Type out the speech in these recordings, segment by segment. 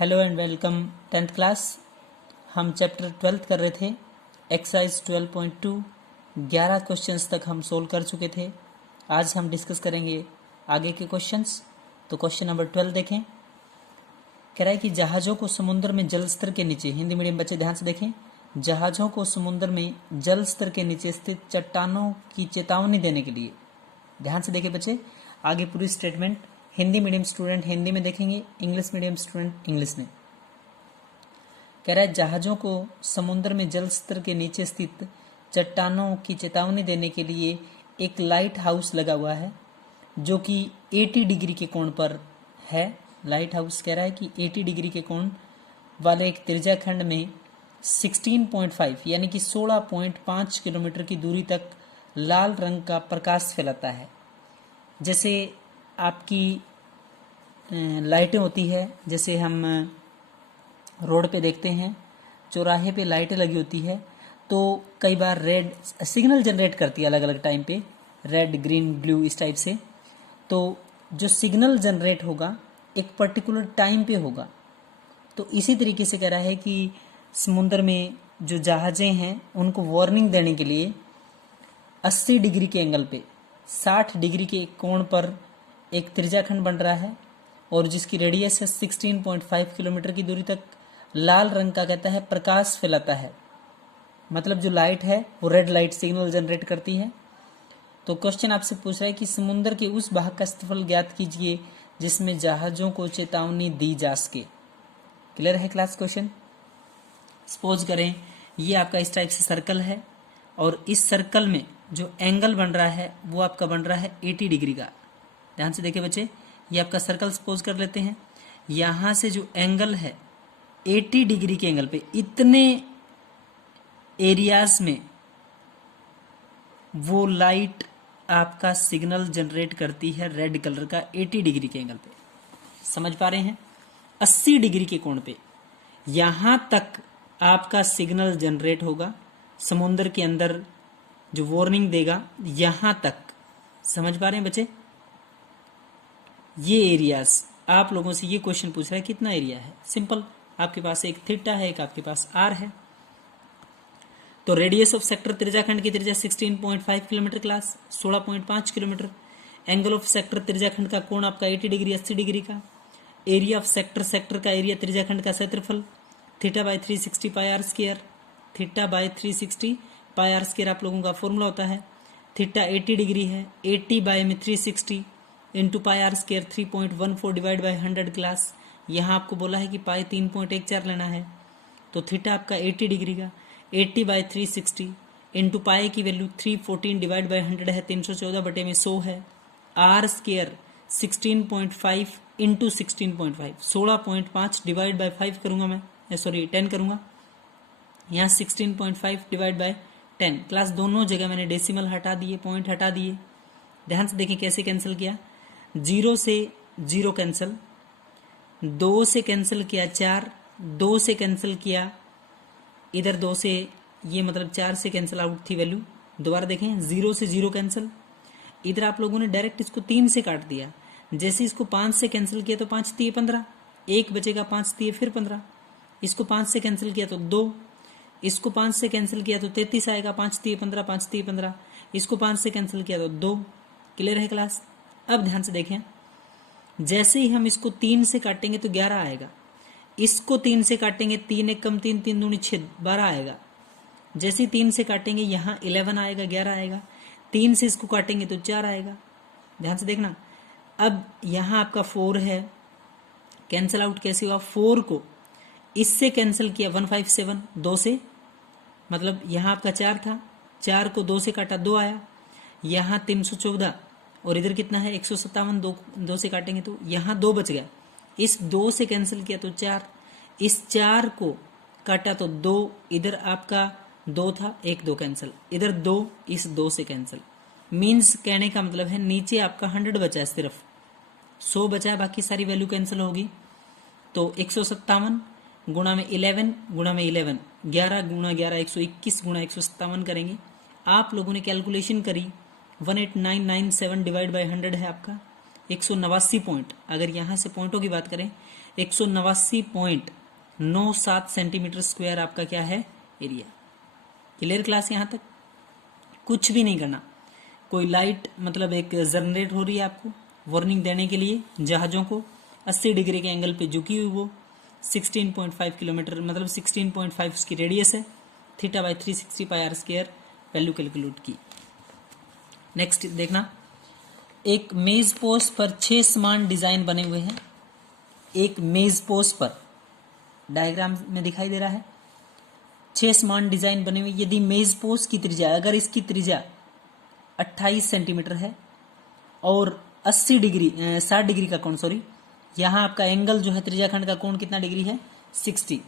Hello and welcome 10th class. हम chapter 12 कर रहे थे। एक्सरसाइज 12.2 11 क्वेश्चंस तक हम सोल्व कर चुके थे। आज हम डिस्कस करेंगे आगे के क्वेश्चंस। तो क्वेश्चन नंबर 12 देखें। कह रहा है कि जहाज़ों को समुद्र में जल स्तर के नीचे, हिंदी मीडियम बच्चे ध्यान से देखें, जहाज़ों को समुद्र में जल स्तर के नीचे स्थित चट्टानों की चेतावनी देने के लिए, ध्यान से देखें बच्चे, आगे पूरी statement Hindi medium student Hindi में देखेंगे, इंग्लिश मीडियम स्टूडेंट इंग्लिश में। कह रहा है जहाज़ों को समुद्र में जल स्तर के नीचे स्थित चट्टानों की चेतावनी देने के लिए एक लाइट हाउस लगा हुआ है जो कि 80 डिग्री के कोण पर है। लाइट हाउस कह रहा है कि 80 डिग्री के कोण वाले एक त्रिज्या खंड में 16.5 यानी कि 16.5 किलोमीटर की दूरी तक लाल रंग का प्रकाश फैलाता है। जैसे आपकी लाइटें होती है, जैसे हम रोड पे देखते हैं, चौराहे पे लाइटें लगी होती है, तो कई बार रेड सिग्नल जनरेट करती है अलग अलग टाइम पे, रेड ग्रीन ब्लू इस टाइप से। तो जो सिग्नल जनरेट होगा एक पर्टिकुलर टाइम पे होगा। तो इसी तरीके से कह रहा है कि समुद्र में जो जहाज़ें हैं उनको वार्निंग देने के लिए 80 डिग्री के एंगल पे 60 डिग्री के कोण पर एक त्रिज्याखंड बन रहा है और जिसकी रेडियस है 16.5 किलोमीटर की दूरी तक लाल रंग का कहता है प्रकाश फैलाता है। मतलब जो लाइट है वो रेड लाइट सिग्नल जनरेट करती है। तो क्वेश्चन आपसे पूछ रहा है कि समुद्र के उस भाग का क्षेत्रफल ज्ञात कीजिए जिसमें जहाज़ों को चेतावनी दी जा सके। क्लियर है क्लास क्वेश्चन? सपोज करें ये आपका इस टाइप से सर्कल है और इस सर्कल में जो एंगल बन रहा है वो आपका बन रहा है 80 डिग्री का। ध्यान से देखिए बच्चे, ये आपका सर्कल सपोज कर लेते हैं। यहाँ से जो एंगल है 80 डिग्री के एंगल पे इतने एरियाज में वो लाइट आपका सिग्नल जनरेट करती है रेड कलर का 80 डिग्री के एंगल पे। समझ पा रहे हैं? 80 डिग्री के कोण पे यहां तक आपका सिग्नल जनरेट होगा। समुद्र के अंदर जो वार्निंग देगा यहां तक। समझ पा रहे हैं बच्चे? ये एरियाज आप लोगों से ये क्वेश्चन पूछ रहा है कितना एरिया है। सिंपल, आपके पास एक थीटा है, एक आपके पास आर है। तो रेडियस ऑफ सेक्टर त्रिज्याखंड की त्रिज्या 16.5 kilometre class 16.5 kilometre. Angle of sector त्रिज्याखंड का कोण आपका 80 डिग्री 80 डिग्री का। एरिया ऑफ सेक्टर का एरिया त्रिज्याखंड का क्षेत्रफल theta by 360 pi R square. Theta by 360 pi R square आप लोगों का फॉर्मूला होता है। थीटा 80 डिग्री है, 80 बाई में 360 into pi R square 3.14 divide by 100 class. यहाँ आपको बोला है कि पाई 3.14 लेना है। तो थीटा आपका 80 डिग्री का 80 बाई 360 इंटू पाई की वैल्यू 314 डिवाइड बाई 100 है, 314 बटे में 100 है। R square 16.5 into 16.5 16.5 divide by 5 करूंगा मैं, सॉरी 10 करूंगा। यहाँ 16.5 डिवाइड बाई 10 क्लास दोनों जगह मैंने डेसिमल हटा दिए, पॉइंट हटा दिए। ध्यान से देखें कैसे कैंसिल किया। 0 से 0 कैंसिल, 2 से कैंसिल किया 4, 2 से कैंसिल किया इधर 2 से, ये मतलब 4 से कैंसिल आउट थी वैल्यू। दोबारा देखें 0 से 0 कैंसिल। इधर आप लोगों ने डायरेक्ट इसको 3 से काट दिया। जैसे इसको 5 से कैंसिल किया तो 5 दिए 15, एक बचेगा 5 दिए फिर 15। इसको 5 से कैंसिल किया तो 2, इसको 5 से कैंसिल किया तो 33 आएगा, 5 दिए 15, 5 दिए 15। इसको 5 से कैंसिल किया तो 2। क्लियर है क्लास? अब ध्यान से देखें, जैसे ही हम इसको 3 से काटेंगे तो 11 आएगा। इसको 3 से काटेंगे, 3 एक कम 3, 3 दूनी 6, 12 आएगा। जैसे ही 3 से काटेंगे यहाँ 11 आएगा, 11 आएगा। 3 से इसको काटेंगे तो 4 आएगा। ध्यान से देखना। अब यहाँ आपका 4 है, कैंसिल आउट कैसे हुआ? 4 को इससे कैंसिल किया 157, 2 से, मतलब यहाँ आपका 4 था, 4 को 2 से काटा 2 आया। यहाँ 314 और इधर कितना है 157, 2 से काटेंगे तो यहाँ 2 बच गया। इस 2 से कैंसिल किया तो 4, इस 4 को काटा तो 2, इधर आपका 2 था, 1 2 कैंसिल, इधर 2, इस 2 से कैंसिल। मीन्स कहने का मतलब है नीचे आपका 100 बचा है, सिर्फ 100 बचा है, बाकी सारी वैल्यू कैंसिल होगी। तो 157 गुणा में 11 गुणा में 11, 11 गुणा 11 121 गुणा 157 करेंगे। आप लोगों ने कैलकुलेशन करी 18997 डिवाइड बाई 100 है आपका 189 पॉइंट। अगर यहाँ से पॉइंटों की बात करें 189.97 सेंटीमीटर स्क्वायर आपका क्या है एरिया। Clear class? यहां तक कुछ भी नहीं करना। कोई लाइट मतलब एक जनरेट हो रही है आपको वार्निंग देने के लिए जहाजों को 80 डिग्री के एंगल पे झुकी हुई, वो 16.5 किलोमीटर मतलब 16.5 इसकी रेडियस है, theta by 360 pi R square value calculate की। नेक्स्ट देखना, एक मेज पोस्ट पर 6 समान डिजाइन बने हुए हैं। एक मेज पोस्ट पर डायग्राम में दिखाई दे रहा है 6 समान डिजाइन बने हुए। यदि मेज पोस्ट की त्रिज्या, अगर इसकी त्रिज्या 28 सेंटीमीटर है और 60 डिग्री का कोण, सॉरी यहां आपका एंगल जो है त्रिज्याखंड का कोण कितना डिग्री है 60।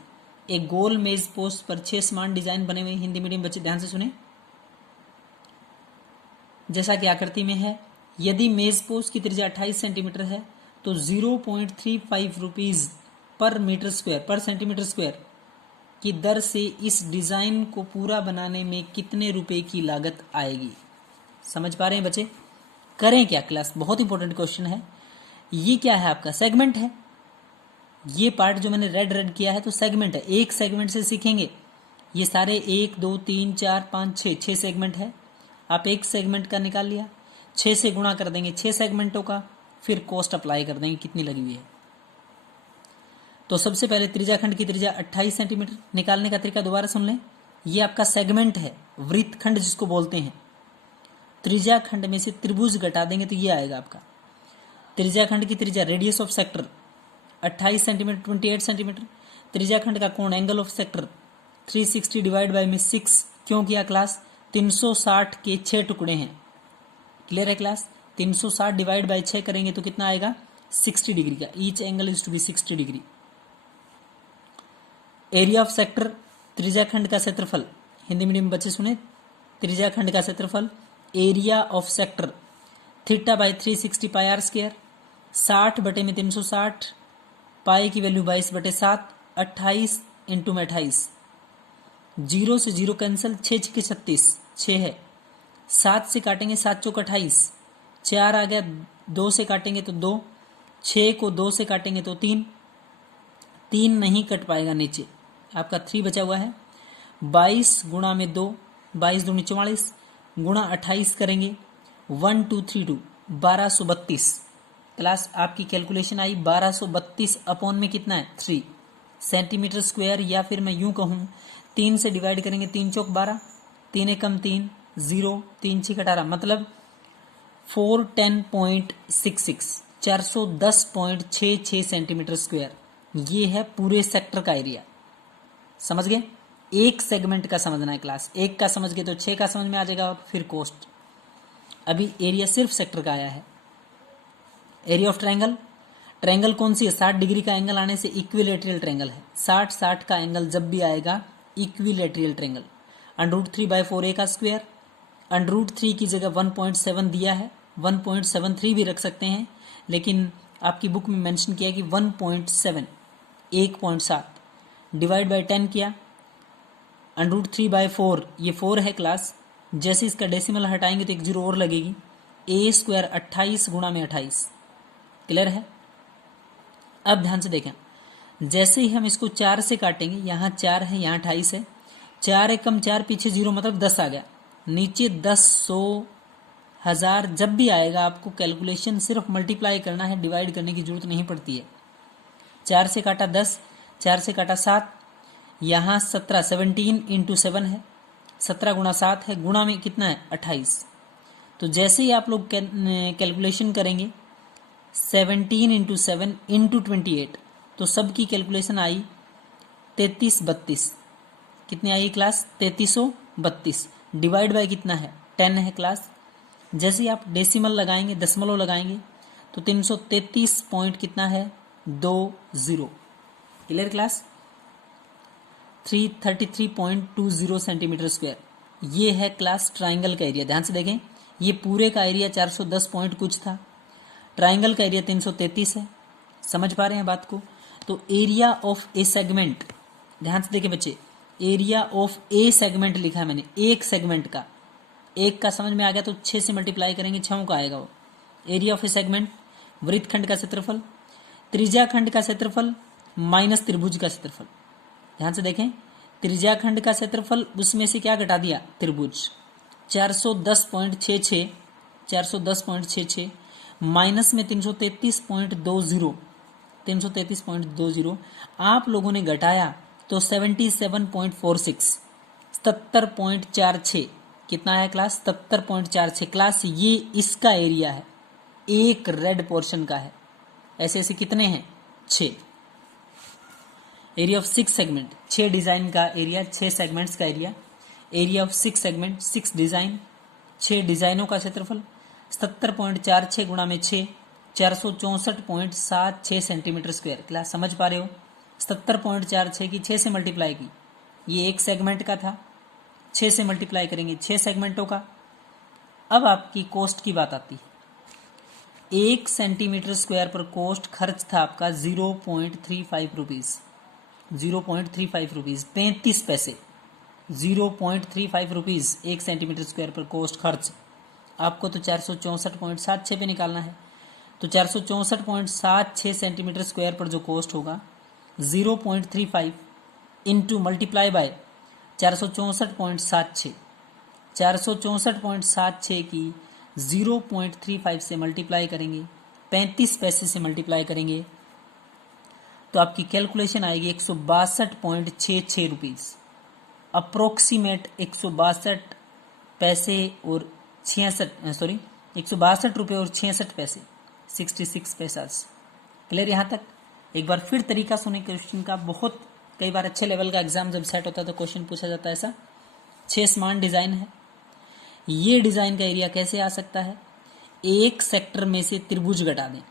एक गोल मेज पोस्ट पर 6 समान डिजाइन बने हुए। हिंदी मीडियम बच्चे ध्यान से सुने, जैसा कि आकृति में है। यदि मेज पोस्ट की त्रिज्या 28 सेंटीमीटर है तो 0.35 रुपीज पर मीटर स्क्वायर पर सेंटीमीटर स्क्वायर की दर से इस डिजाइन को पूरा बनाने में कितने रुपए की लागत आएगी। समझ पा रहे हैं बच्चे? करें क्या क्लास? बहुत इंपॉर्टेंट क्वेश्चन है। ये क्या है आपका सेगमेंट है। ये पार्ट जो मैंने रेड किया है तो सेगमेंट है। एक सेगमेंट से सीखेंगे। ये सारे 1 2 3 4 5 6 सेगमेंट है। आप एक सेगमेंट का निकाल लिया, 6 से गुणा कर देंगे 6 सेगमेंटों का, फिर कॉस्ट अप्लाई कर देंगे कितनी लगी हुई है। तो सबसे पहले त्रिज्याखंड की त्रिज्या 28 सेंटीमीटर निकालने का तरीका दोबारा सुन लें। ये आपका सेगमेंट है, वृत्तखंड जिसको बोलते हैं। त्रिज्याखंड में से त्रिभुज घटा देंगे तो ये आएगा आपका त्रिज्याखंड की त्रिज्या, radius of sector 28 centimetre 28 centimetre. त्रिज्याखंड का कोण, angle of sector 360 divide by में 6 क्यों किया क्लास? 360 के 6 टुकड़े हैं। क्लियर है क्लास? 360 डिवाइड बाय 6 करेंगे तो कितना आएगा 60 डिग्री का। Each angle is to be 60 degree. Area of sector, त्रिज्याखंड का क्षेत्रफल। हिंदी मीडियम बच्चे सुने, त्रिज्याखंड का क्षेत्रफल area of sector theta by 360 pi R square. 60 बटे में 360, पाई की वैल्यू 22/7, 28 इंटू में 28, 0 से 0 कैंसिल, 6 के 36, 6 है। 7 से काटेंगे 7 चौक 28, 4 आ गया, 2 से काटेंगे तो 2, 6 को 2 से काटेंगे तो 3, 3 नहीं कट पाएगा नीचे, आपका 3 बचा हुआ है। 22 गुणा में 2, 22 दूनी 44 गुणा 28 करेंगे 1232, 1232। क्लास आपकी कैलकुलेशन आई 1232 अपॉन में कितना है 3 सेंटीमीटर स्क्वायर, या फिर मैं यूं कहूं 3 से डिवाइड करेंगे, 3 चौक 12, 3 एकम 3, 0, 3 6 18, मतलब 410.66, 410.66 सेंटीमीटर स्क्वायर। ये है पूरे सेक्टर का एरिया। समझ गए? एक सेगमेंट का समझना है क्लास, एक का समझ गए तो 6 का समझ में आ जाएगा, फिर कॉस्ट। अभी एरिया सिर्फ सेक्टर का आया है। एरिया ऑफ ट्रायंगल, ट्रायंगल कौन सी है? 60 डिग्री का एंगल आने से इक्विलेटरल ट्रायंगल है। 60 का एंगल जब भी आएगा इक्विलेटरल ट्रायंगल। √3/4a का स्क्वायर, √3 की जगह 1.7 दिया है, 1.73 भी रख सकते हैं, लेकिन आपकी बुक में मेंशन किया कि 1.7, 1.7 डिवाइड बाय 10 किया, √3/4, ये 4 है क्लास। जैसे इसका डेसिमल हटाएंगे तो एक 0 और लगेगी। a स्क्वायर 28 गुणा में 28। क्लियर है? अब ध्यान से देखें, जैसे ही हम इसको 4 से काटेंगे, यहाँ 4 है, यहाँ 28 है, 4 एकम 4 पीछे 0 मतलब 10 आ गया, नीचे 10, 100, 1000 जब भी आएगा आपको कैलकुलेशन सिर्फ मल्टीप्लाई करना है, डिवाइड करने की जरूरत नहीं पड़ती है। 4 से काटा 10, 4 से काटा 7, यहाँ 17, 17 इंटू 7 है, 17 गुणा 7 है, गुणा में कितना है 28। तो जैसे ही आप लोग कैलकुलेशन करेंगे 17 इंटू 7 इंटू 28, तो सबकी कैलकुलेशन आई 3332। कितनी आई क्लास? 3332 डिवाइड बाय कितना है 10 है क्लास। जैसे ही आप डेसिमल लगाएंगे, दशमलव लगाएंगे, तो 333 पॉइंट कितना है 20। Clear class? 333.20 centimetre square. ये है क्लास ट्राइंगल का एरिया। ध्यान से देखें, ये पूरे का एरिया 410 पॉइंट कुछ था, ट्राइंगल का एरिया 333 है। समझ पा रहे हैं बात को? तो एरिया ऑफ ए सेगमेंट, ध्यान से देखें बच्चे, एरिया ऑफ ए सेगमेंट लिखा है मैंने, एक सेगमेंट का। एक का समझ में आ गया तो 6 से मल्टीप्लाई करेंगे, 6 का आएगा वो। एरिया ऑफ ए सेगमेंट, वृत्तखंड का क्षेत्रफल त्रिज्याखंड का क्षेत्रफल माइनस त्रिभुज का क्षेत्रफल। ध्यान से देखें, त्रिज्याखंड का क्षेत्रफल, उसमें से क्या घटा दिया, त्रिभुज। 410.66 410.66 माइनस में 333.20 आप लोगों ने घटाया तो 77.46 77.46 कितना है क्लास, 77.46 क्लास। ये इसका एरिया है, एक रेड पोर्शन का है। ऐसे ऐसे कितने हैं, 6। एरिया ऑफ 6 सेगमेंट, 6 डिजाइन का एरिया, 6 सेगमेंट्स का area. Area of 6 segment, 6 design, 6 डिजाइनों का क्षेत्रफल 77.46 गुणा में 6, 464.76 सेंटीमीटर स्क्वायर। क्लास समझ पा रहे हो, 77.46 की 6 से मल्टीप्लाई की, ये एक सेगमेंट का था, 6 से मल्टीप्लाई करेंगे 6 सेगमेंटों का। अब आपकी कोस्ट की बात आती है। 1 सेंटीमीटर स्क्वायर पर कोस्ट खर्च था आपका 0.35 रुपीज, 0.35 रुपीज 35 पैसे, 0.35 रुपीज 1 सेंटीमीटर स्क्वायर पर कोस्ट खर्च। आपको तो 464.76 पे निकालना है, तो 464.76 सेंटीमीटर स्क्वायर पर जो कोस्ट होगा 0.35 इंटू मल्टीप्लाई बाय 464.76, 464.76 की 0.35 से मल्टीप्लाई करेंगे, 35 पैसे से मल्टीप्लाई करेंगे, तो आपकी कैलकुलेशन आएगी 162.66 रुपीज, अप्रोक्सीमेट 162 पैसे और 162 रुपये और 66 पैसे, 66 पैसा। क्लियर यहाँ तक? एक बार फिर तरीका सुने क्वेश्चन का। बहुत कई बार अच्छे लेवल का एग्जाम जब सेट होता है तो क्वेश्चन पूछा जाता है ऐसा। 6 समान डिजाइन है। ये डिजाइन का एरिया कैसे आ सकता है, एक सेक्टर में से त्रिभुज घटा दें,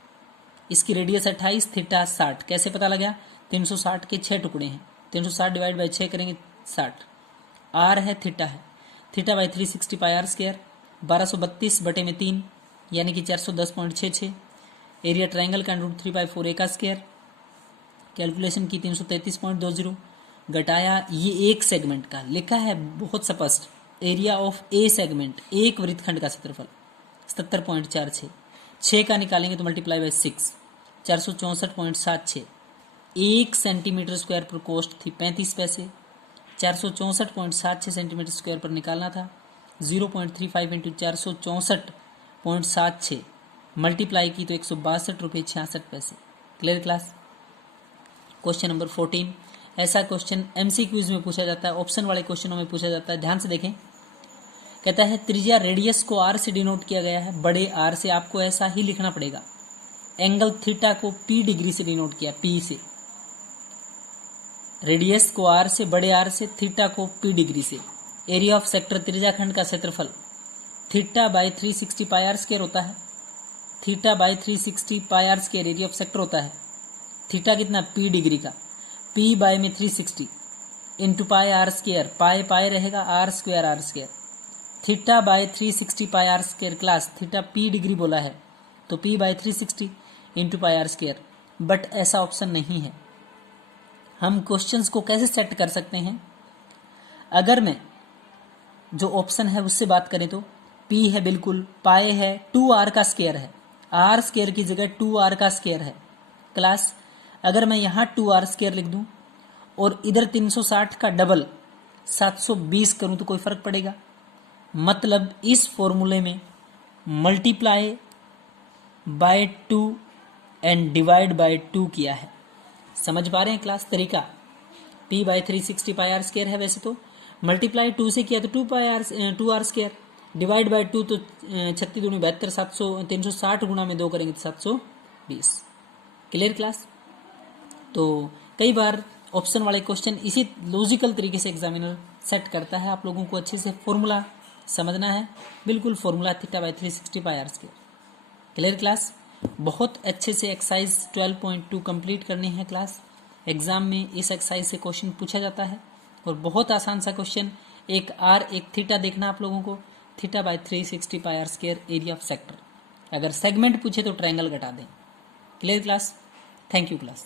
इसकी रेडियस 28, थीटा 60। कैसे पता लगा, 360 के 6 टुकड़े हैं, 360 डिवाइड बाई 6 करेंगे 60। आर है, थीटा है, theta by 360 pi R square, 1232 बटे में 3 यानी कि 410.66। एरिया ट्राइंगल का √3/4 ए का स्क्वायर, कैलकुलेशन की 333.20, घटाया ये एक सेगमेंट का, लिखा है बहुत स्पष्ट, एरिया ऑफ ए सेगमेंट, एक वृत्तखंड का क्षेत्रफल 77.46, 6 का निकालेंगे तो मल्टीप्लाई बाई 6, 464.76। 1 सेंटीमीटर स्क्वायर पर कोस्ट थी 35 पैसे, 464.76 सेंटीमीटर स्क्वायर पर निकालना था। 0.35 इंटू 464.76 मल्टीप्लाई की तो 162 रुपये 66 पैसे। Clear class? Question number 14। ऐसा क्वेश्चन एमसीक्यूज में पूछा जाता है, ऑप्शन वाले क्वेश्चनों में पूछा जाता है। ध्यान से देखें, कहता है त्रिज्या रेडियस को आर से डिनोट किया गया है, बड़े आर से। आपको ऐसा ही लिखना पड़ेगा। एंगल थीटा को पी डिग्री से डिनोट किया, पी से। रेडियस को आर से, बड़े आर से, थीटा को पी डिग्री से। एरिया ऑफ सेक्टर, त्रिज्याखंड का क्षेत्रफल theta by 360 pi R square होता है, theta by 360 pi R square area of sector होता है। थीटा कितना, पी डिग्री का, पी बाई में 360 into pi R square, pi pi रहेगा, R square are square. Theta by 360 pi R square. Class theta P degree बोला है तो P by 360 into pi R square. But ऐसा option नहीं है। हम क्वेश्चंस को कैसे सेट कर सकते हैं, अगर मैं जो ऑप्शन है उससे बात करें तो पी है बिल्कुल, पाई है, 2r का स्क्वायर है, आर स्क्वायर की जगह 2r का स्क्वायर है। क्लास अगर मैं यहाँ 2r स्क्वायर लिख दूं और इधर 360 का डबल 720 करूं तो कोई फर्क पड़ेगा? मतलब इस फॉर्मूले में multiply by 2 and divide by 2 किया है। समझ पा रहे हैं क्लास तरीका? p by 360 pi R square है, वैसे तो मल्टीप्लाई 2 से किया तो 2r स्क्वायर, डिवाइड बाय 2 तो 36 दूनी 72, 360 गुणा में 2 करेंगे तो 720। Clear class? तो कई बार ऑप्शन वाले क्वेश्चन इसी लॉजिकल तरीके से एग्जामिनर सेट करता है। आप लोगों को अच्छे से फॉर्मूला समझना है, बिल्कुल formula theta by 360 pi R square. Clear class? बहुत अच्छे से एक्सरसाइज 12.2 कंप्लीट करनी है क्लास। एग्जाम में इस एक्सरसाइज से क्वेश्चन पूछा जाता है और बहुत आसान सा क्वेश्चन, एक आर एक थीटा देखना आप लोगों को, theta by 360 pi R square area of sector. अगर सेगमेंट पूछे तो ट्रायंगल घटा दें। Clear class? Thank you class.